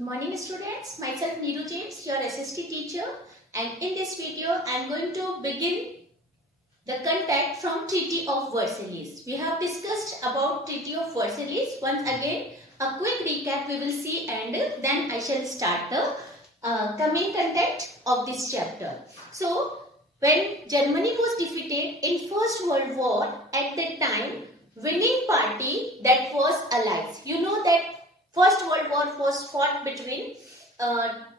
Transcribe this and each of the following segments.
Good morning students, myself Neeru James, your SST teacher, and in this video I am going to begin the content from Treaty of Versailles. We have discussed about Treaty of Versailles. Once again a quick recap we will see, and then I shall start the coming content of this chapter. So when Germany was defeated in First World War, at that time winning party, that was Allies. You know that First World War was fought between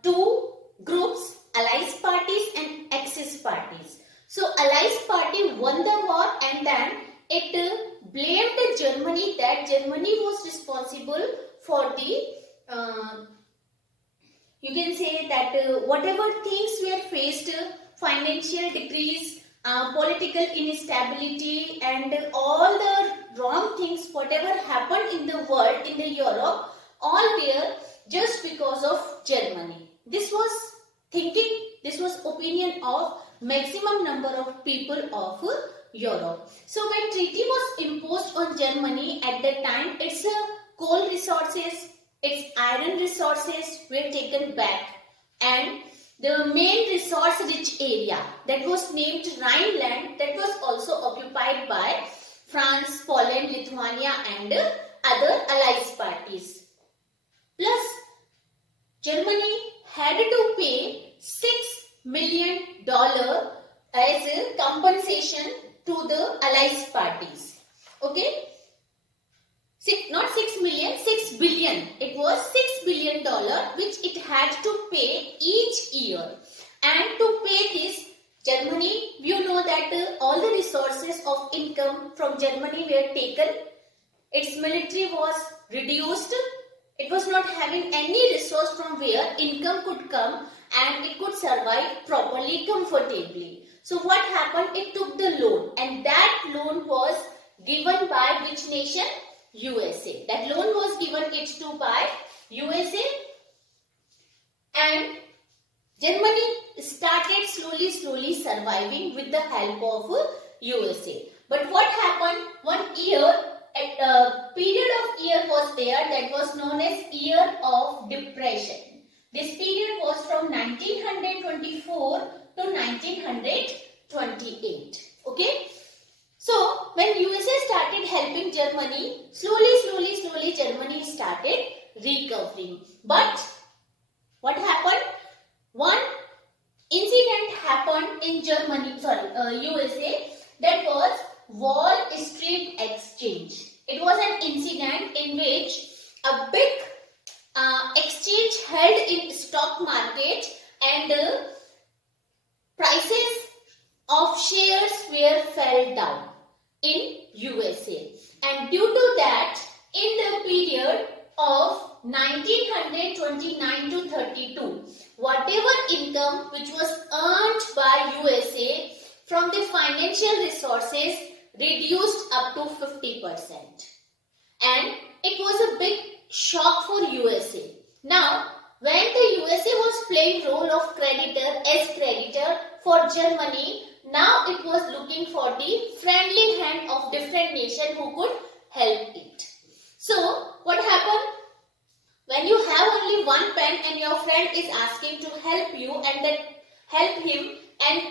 two groups, Allies parties and Axis parties. So Allies party won the war, and then it blamed Germany that Germany was responsible for the you can say that whatever things were faced, financial decrease, political instability, and all the wrong things whatever happened in the world, in the Europe, all were just because of Germany. This was thinking, this was opinion of maximum number of people of Europe. So when treaty was imposed on Germany at that time, its coal resources, its iron resources were taken back, and the main resource rich area that was named Rhineland, that was also occupied by France, Poland, Lithuania and other Allies parties. Plus, Germany had to pay $6 million as a compensation to the Allies parties. Okay? Not 6 million, 6 billion. It was $6 billion which it had to pay each year. And to pay this, Germany, you know that all the resources of income from Germany were taken. Its military was reduced. It was not having any resource from where income could come and it could survive properly, comfortably. So what happened? It took the loan, and that loan was given by which nation? USA. That loan was given it to by USA, and Germany started slowly surviving with the help of USA. But what happened? 1 year, a period of year was there that was known as Year of Depression. This period was from 1924 to 1928. Okay. So when USA started helping Germany, slowly Germany started recovering. But what happened? One incident happened in USA, that was Wall Street Exchange. It was an incident in which a big exchange held in stock market, and prices of shares were fell down in USA, and due to that, in the period of 1929 to 32, whatever income which was earned by USA from the financial resources reduced up to 50%, and it was a big shock for USA. Now, when the USA was playing role of creditor as creditor for Germany, now it was looking for the friendly hand of different nation who could help it. So, what happened? When you have only one pen and your friend is asking to help you, and then help him, and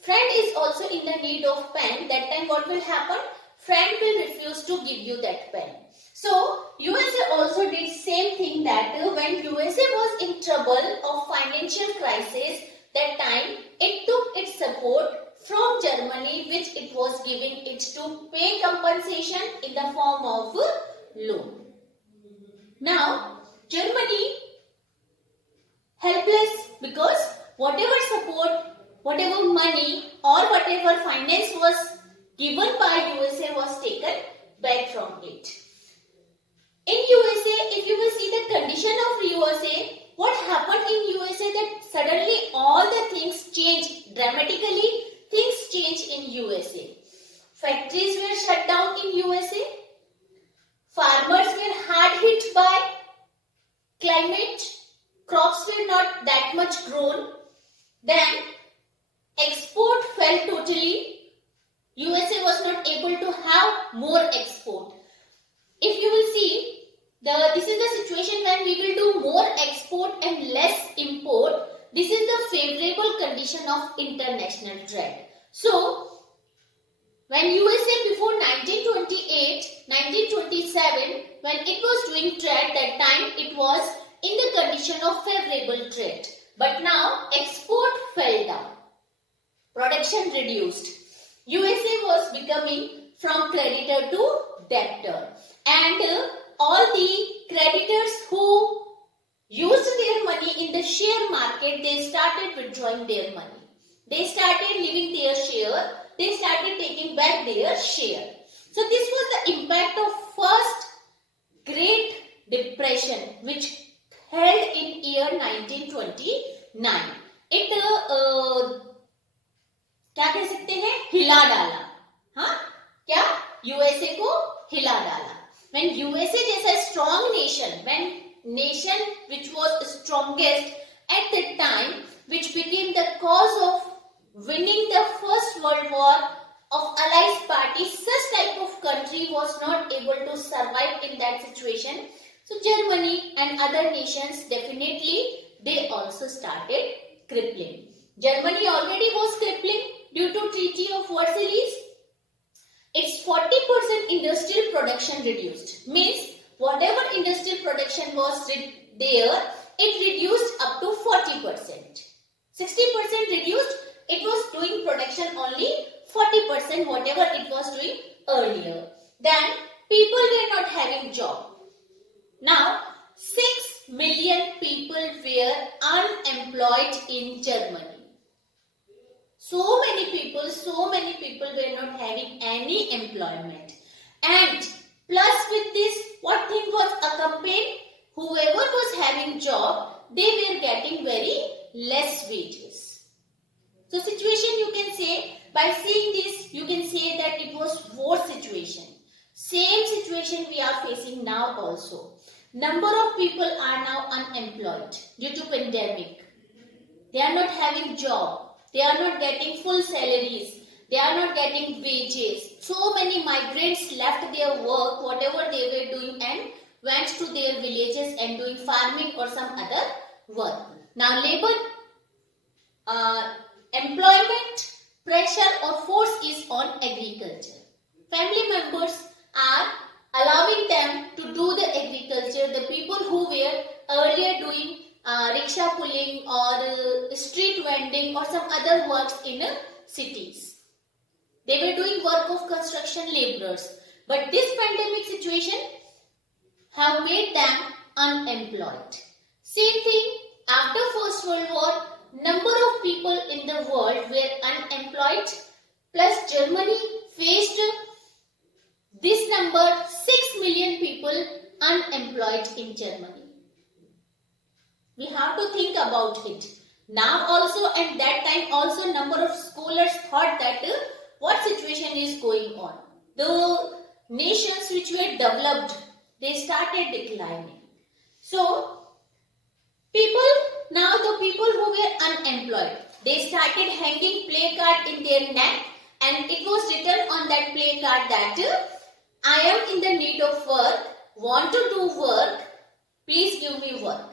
friend is also in the need of pen, that time what will happen? Friend will refuse to give you that pen. So, USA also did same thing, that when USA was in trouble of financial crisis, that time it took its support from Germany, which it was giving it to pay compensation in the form of loan. Now, Germany helpless, because whatever support, whatever money or whatever finance was given by USA was taken back from it. In USA, if you will see the condition of USA, what happened in USA, that suddenly all the things changed dramatically. Things changed in USA. Factories were shut down in USA. Farmers were hard hit by climate. Crops were not that much grown. Then export fell totally. USA was not able to have more export. If you will see, this is the situation when we will do more export of international trade. So, when USA before 1928, 1927, when it was doing trade, that time it was in the condition of favorable trade. But now export fell down. Production reduced. USA was becoming from creditor to debtor. And all the creditors who used their money in the share market, they started withdrawing their money. They started leaving their share. They started taking back their share. So this was the impact of first Great Depression, which held in year 1929. It क्या कह सकते हैं, हिला डाला. हाँ, क्या USA को हिला डाला. When USA जैसा strong nation, when nation which was strongest at that time, which became the cause of winning the First World War of Allies parties, such type of country was not able to survive in that situation. So Germany and other nations, definitely they also started crippling. Germany already was crippling due to Treaty of Versailles. Its 40% industrial production reduced. Means whatever industrial production was there, it reduced up to 40%. 60% reduced. It was doing production only 40% whatever it was doing earlier. Then people were not having job. Now 6 million people were unemployed in Germany. So many people were not having any employment. And plus with this, what thing was accompanied? Whoever was having job, they were getting very less wages. So situation, you can say, by seeing this, you can say that it was war situation. Same situation we are facing now also. Number of people are now unemployed due to pandemic. They are not having job. They are not getting full salaries. They are not getting wages. So many migrants left their work, whatever they were doing, and went to their villages and doing farming or some other work. Now labor, employment pressure or force is on agriculture. Family members are allowing them to do the agriculture. The people who were earlier doing rickshaw pulling or street vending or some other works in cities. They were doing work of construction laborers. But this pandemic situation have made them unemployed. Same thing after First World War, number of people in the world were unemployed, plus Germany faced this number, 6 million people unemployed in Germany. We have to think about it. Now also, at that time also, number of scholars thought that what situation is going on. The nations which were developed, they started declining. So, now the people who were unemployed, they started hanging placard in their neck, and it was written on that placard that I am in the need of work, want to do work, please give me work.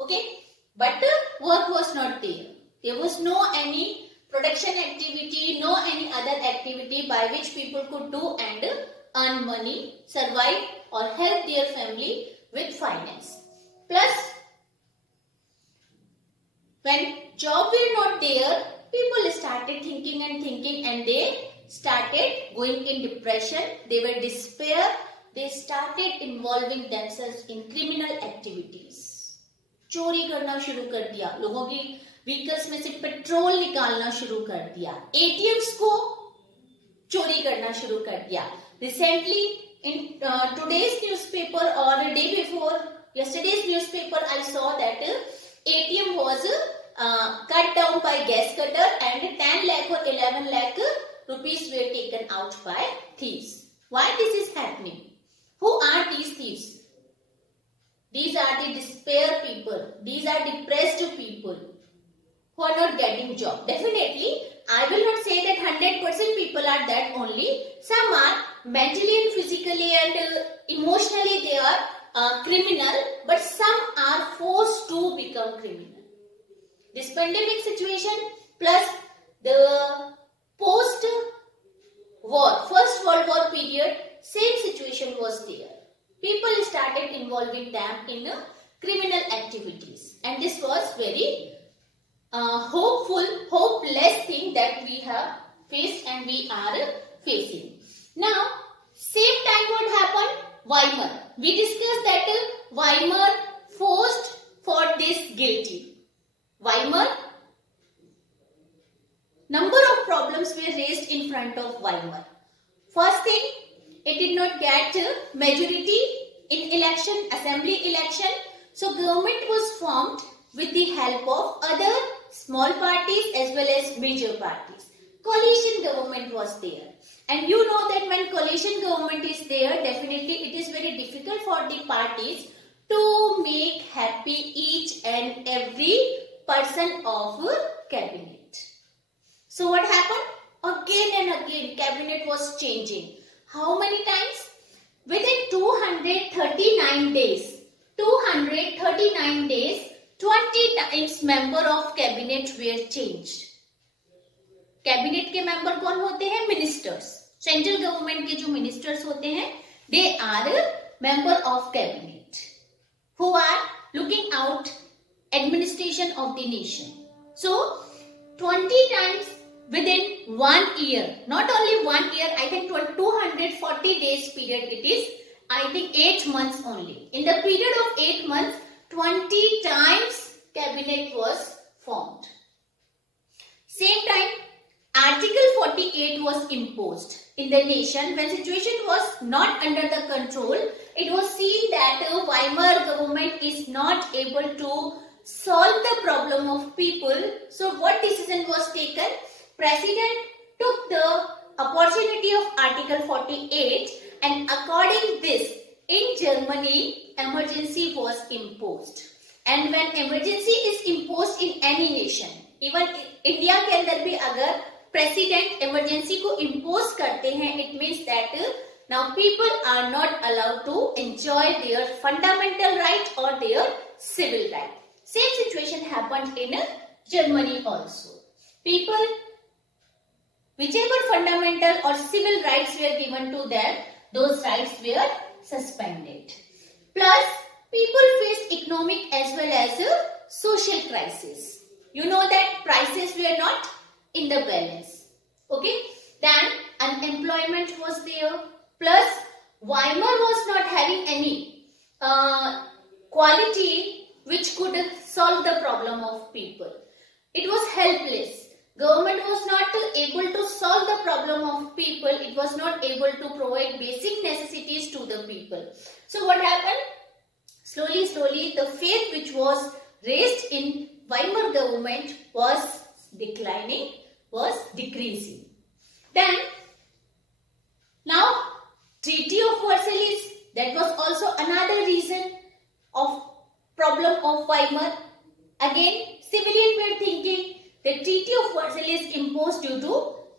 Okay, but work was not there. There was no any production activity, no any other activity by which people could do and earn money, survive or help their family with finance. Plus, when jobs were not there, people started thinking and they started going in depression. They were despair. They started involving themselves in criminal activities. चोरी करना शुरू कर दिया, लोगों की vehicles में से petrol निकालना शुरू कर दिया, एटीएम्स को चोरी करना शुरू कर दिया. Recently, in today's newspaper or a day before yesterday's newspaper, I saw that ATM was cut down by gas cutter and 10 lakh or 11 lakh rupees were taken out by thieves. Why this is happening? Who are these thieves? These are the despair people. These are depressed people who are not getting job. Definitely, I will not say that 100% people are that only. Some are mentally and physically and emotionally they are criminal, but some are forced to become criminal. This pandemic situation plus involving them in criminal activities. And this was very hopeless thing that we have faced and we are facing. Now, same time what happened? Weimar. We discussed that Weimar forced for this guilty. Weimar, number of problems were raised in front of Weimar. First thing, it did not get majority in election, assembly election. So government was formed with the help of other small parties as well as major parties. Coalition government was there. And you know that when coalition government is there, definitely it is very difficult for the parties to make happy each and every person of cabinet. So what happened? Again and again cabinet was changing. How many times? Within 239 days. 239 days, 20 times member of cabinet were changed. Cabinet के member कौन होते हैं? Ministers. Central government के जो ministers होते हैं, they are member of cabinet who are looking out administration of the nation. So 20 times within 1 year, not only 1 year, I think 240 days period it is, I think 8 months only. In the period of 8 months, 20 times cabinet was formed. Same time, Article 48 was imposed in the nation. When situation was not under the control, it was seen that Weimar government is not able to solve the problem of people. So what decision was taken? President took the opportunity of Article 48 and according this, in Germany, emergency was imposed. And when emergency is imposed in any nation, even India के अंदर भी अगर president emergency को impose करते हैं, it means that now people are not allowed to enjoy their fundamental right और their civil right. Same situation happened in Germany also. People whichever fundamental or civil rights were given to them, those rights were suspended. Plus, people faced economic as well as social crisis. You know that prices were not in the balance. Okay. Then unemployment was there. Plus Weimar was not having any quality which could solve the problem of people. It was helpless. Government was not able to solve the problem of people. It was not able to provide basic necessities to the people. So what happened? Slowly the faith which was raised in Weimar government was declining, was decreasing. Then, now Treaty of Versailles, that was also another reason of problem of Weimar. Again, civilian were thinking the Treaty of Versailles imposed due to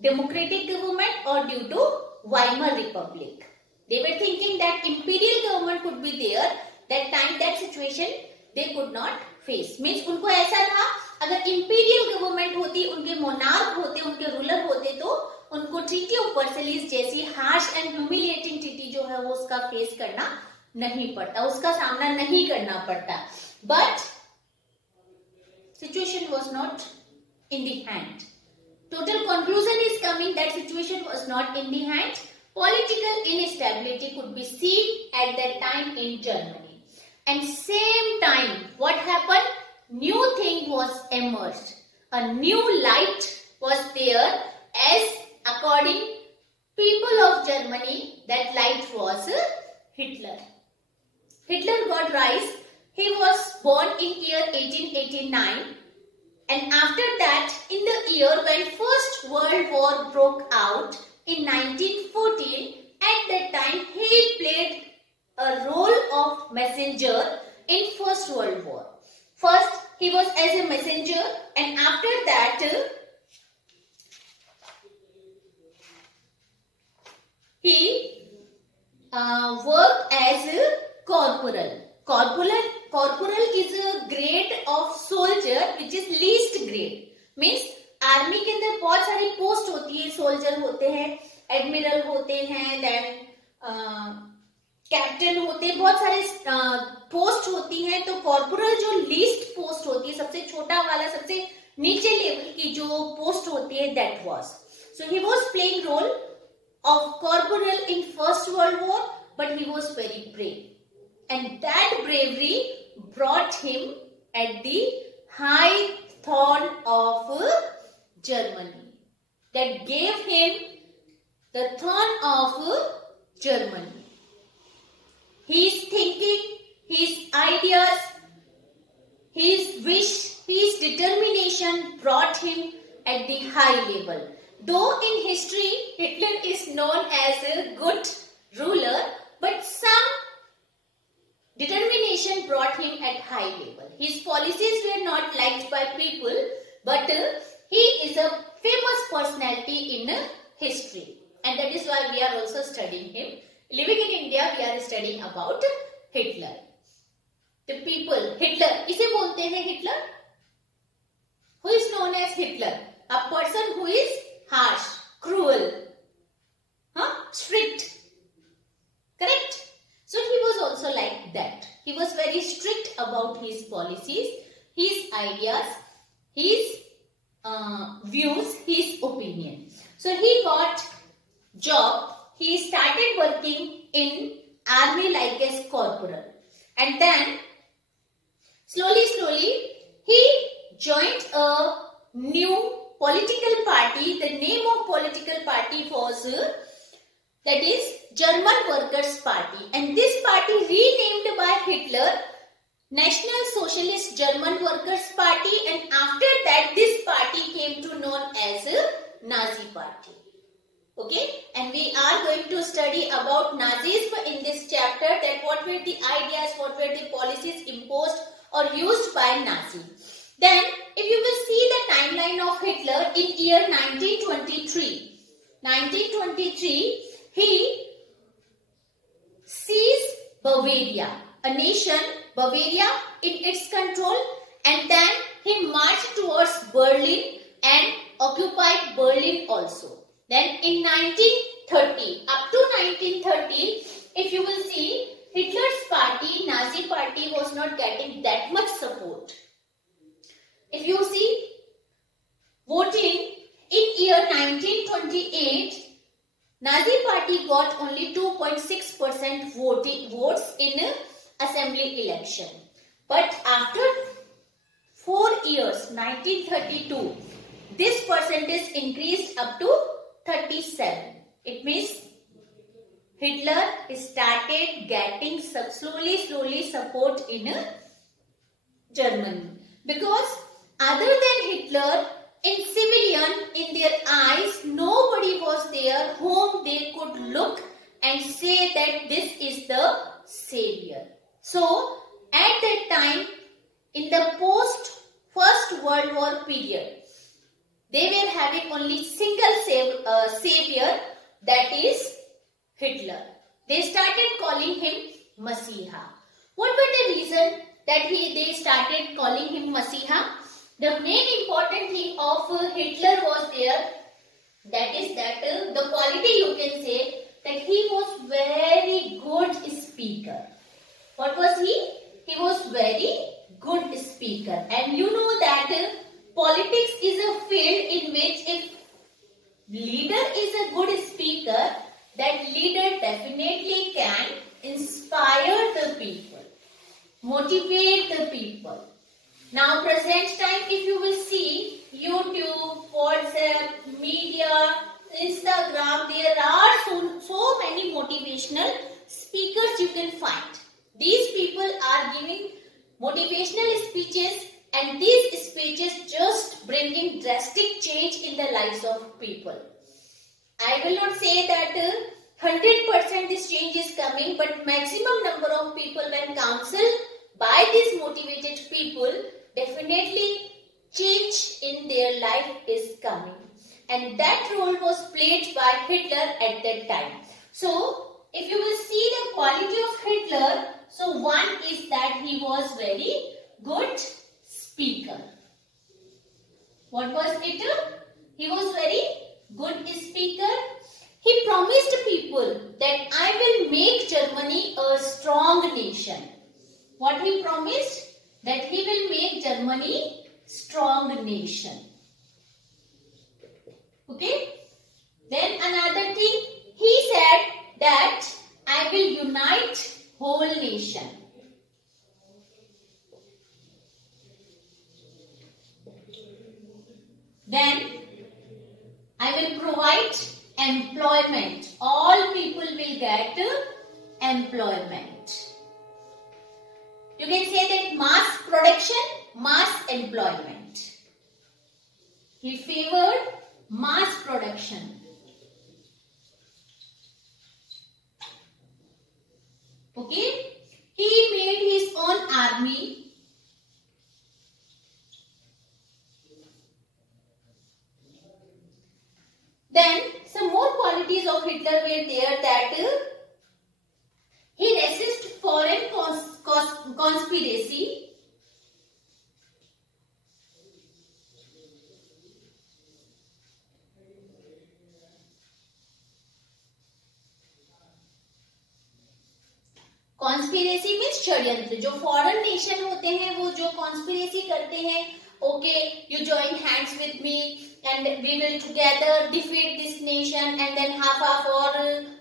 democratic government or due to Weimar Republic. They were thinking that imperial government could be there. That time, that situation they could not face. Means उनको ऐसा था, अगर imperial government होती, उनके monarch होते, उनके ruler होते, तो उनको Treaty of Versailles जैसी harsh and humiliating treaty जो है वो उसका face करना नहीं पड़ता, उसका सामना नहीं करना पड़ता. But situation was not in the hand. Total conclusion is coming that situation was not in the hand. Political instability could be seen at that time in Germany. And same time, what happened? New thing was emerged. A new light was there as according people of Germany, that light was Hitler. Hitler got rise. He was born in year 1889. And after that, in the year when First World War broke out in 1914, at that time he played a role of messenger in First World War. First, he was as a messenger, and after that, he worked as a corporal. Corporal is a grade of soldier which is least grade. Means army के अंदर बहुत सारी post होती है, soldier होते हैं, admiral होते हैं, देन कैप्टन होते हैं, बहुत सारे पोस्ट होती हैं। तो कॉर्पोरल जो लीस्ट पोस्ट होती है, सबसे छोटा वाला, सबसे नीचे लेवल की जो पोस्ट होती है, that was, so he was playing role of corporal in first world war, but he was very brave and that bravery brought him at the high throne of Germany, that gave him the throne of Germany. His thinking, his ideas, his wish, his determination brought him at the high level. Though in history Hitler is known as a good ruler, but some determination brought him at high level. His policies were not liked by people, but he is a famous personality in history, and that is why we are also studying him. Living in India, we are studying about Hitler. The people, Hitler, इसे बोलते हैं Hitler. Who is known as Hitler? A person who is harsh, cruel, strict. Correct? So he was also like that. He was very strict about his policies, his ideas, his views, his opinion. So he got job. He started working in army like as corporal, and then slowly he joined a new political party. The name of political party was that is German Workers' Party, and this party renamed by Hitler National Socialist German Workers' Party, and after that this party came to known as a Nazi Party. Okay, and we are going to study about Nazism in this chapter, that what were the ideas, what were the policies imposed or used by Nazi. Then if you will see the timeline of Hitler in year 1923, he seized Bavaria, a nation, Bavaria, in its control, and then he marched towards Berlin and occupied Berlin also. Then in 1930, up to 1930, if you will see, Hitler's party, Nazi party, was not getting that much support. If you see, voting in year 1928, Nazi party got only 2.6% votes in assembly election. But after 4 years, 1932, this percentage increased up to 37. It means Hitler started getting slowly support in Germany, because other than Hitler, in civilian, in their eyes, nobody was there whom they could look and say that this is the savior. So at that time, in the post First World War period, they were having only single savior, that is Hitler. They started calling him Masiha. What were the reason that they started calling him Masiha? The main important thing of Hitler was there, that is that the quality, you can say that he was very good speaker. What was he? He was very good speaker, and you know that politics is a field in which if leader is a good speaker, that leader definitely can inspire the people, motivate the people. Now present time, if you will see YouTube, WhatsApp, media, Instagram, there are so many motivational speakers you can find. These people are giving motivational speeches, and these speeches just bringing drastic change in the lives of people. I will not say that 100% this change is coming, but maximum number of people when counseled by these motivated people, definitely change in their life is coming. And that role was played by Hitler at that time. So if you will see the quality of Hitler, so one is that he was very good speaker. What was it? He was very good speaker. He promised people that I will make Germany Germany a strong nation. What he promised? That he will make Germany strong nation. Okay. Then another thing, he said that I will unite whole nation. Then I will provide employment. All people will get employment. You can say that mass production, mass employment. He favored mass production. Okay. He made his own army. Then some more qualities of Hitler were there, that he resisted foreign conspiracy. Conspiracy means षड्यंत्र. जो foreign nation होते हैं वो जो conspiracy करते हैं, okay you join hands with me and we will together defeat this nation, and then half or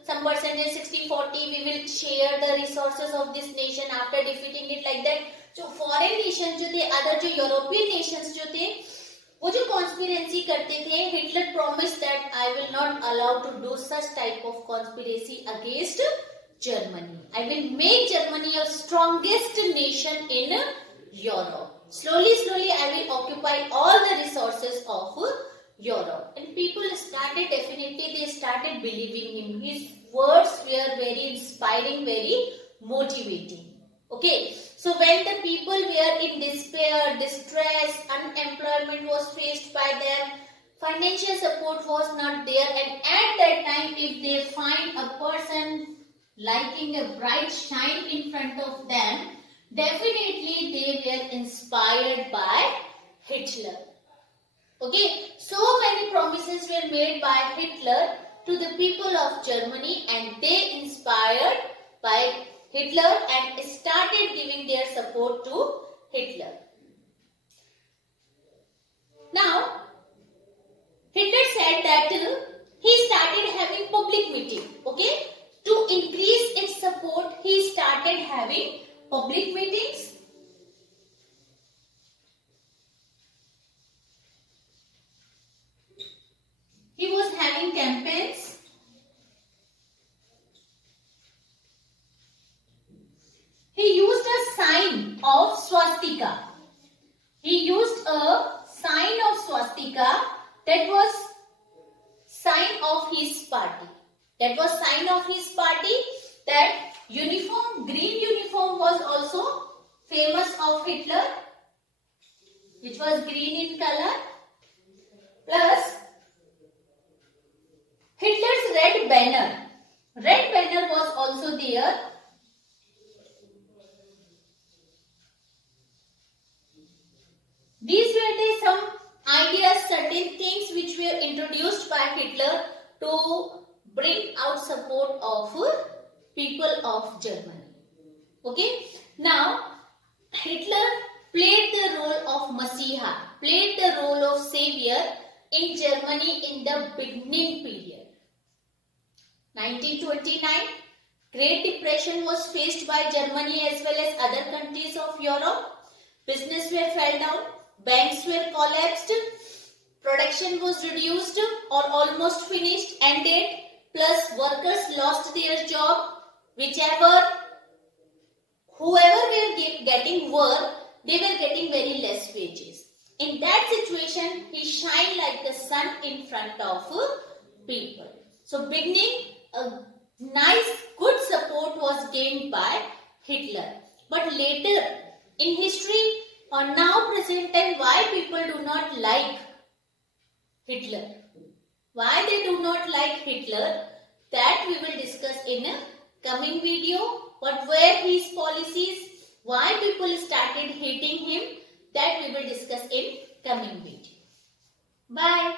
some percentage 60-40 we will share the resources of this nation after defeating it, like that. जो foreign nation जो थे, other जो European Nations जो थे, वो जो conspiracy करते थे, Hitler promise that I will not allow to do such type of conspiracy against Germany. I will make Germany a strongest nation in Europe. Slowly, I will occupy all the resources of Europe. And people started, definitely they started believing him. His words were very inspiring, very motivating. Okay. So when the people were in despair, distress, unemployment was faced by them, financial support was not there, and at that time if they find a person lighting a bright shine in front of them, definitely they were inspired by Hitler. Okay, so many promises were made by Hitler to the people of Germany, and they inspired by Hitler and started giving their support to Hitler. Now, Hitler said that he started having public meeting. Okay, to increase its support, he started having public meetings. He was having campaigns. He used a sign of swastika. He used a sign of swastika that was sign of his party. That was sign of his party. That uniform, green uniform was also famous of Hitler, which was green in color. Plus Hitler's red banner. Red banner was also there. These were the some ideas, certain things which were introduced by Hitler to bring out support of people of Germany. Okay. Now, Hitler played the role of Messiah, played the role of savior in Germany in the beginning period. 1929, Great Depression was faced by Germany as well as other countries of Europe. Business were fell down, banks were collapsed, production was reduced or almost finished, ended, plus workers lost their job. Whoever were getting work, they were getting very less wages. In that situation, he shined like the sun in front of people. So beginning, a nice, good support was gained by Hitler. But later in history or now present time, why people do not like Hitler? Why they do not like Hitler? That we will discuss in a coming video. What were his policies? Why people started hating him? That we will discuss in coming video. Bye.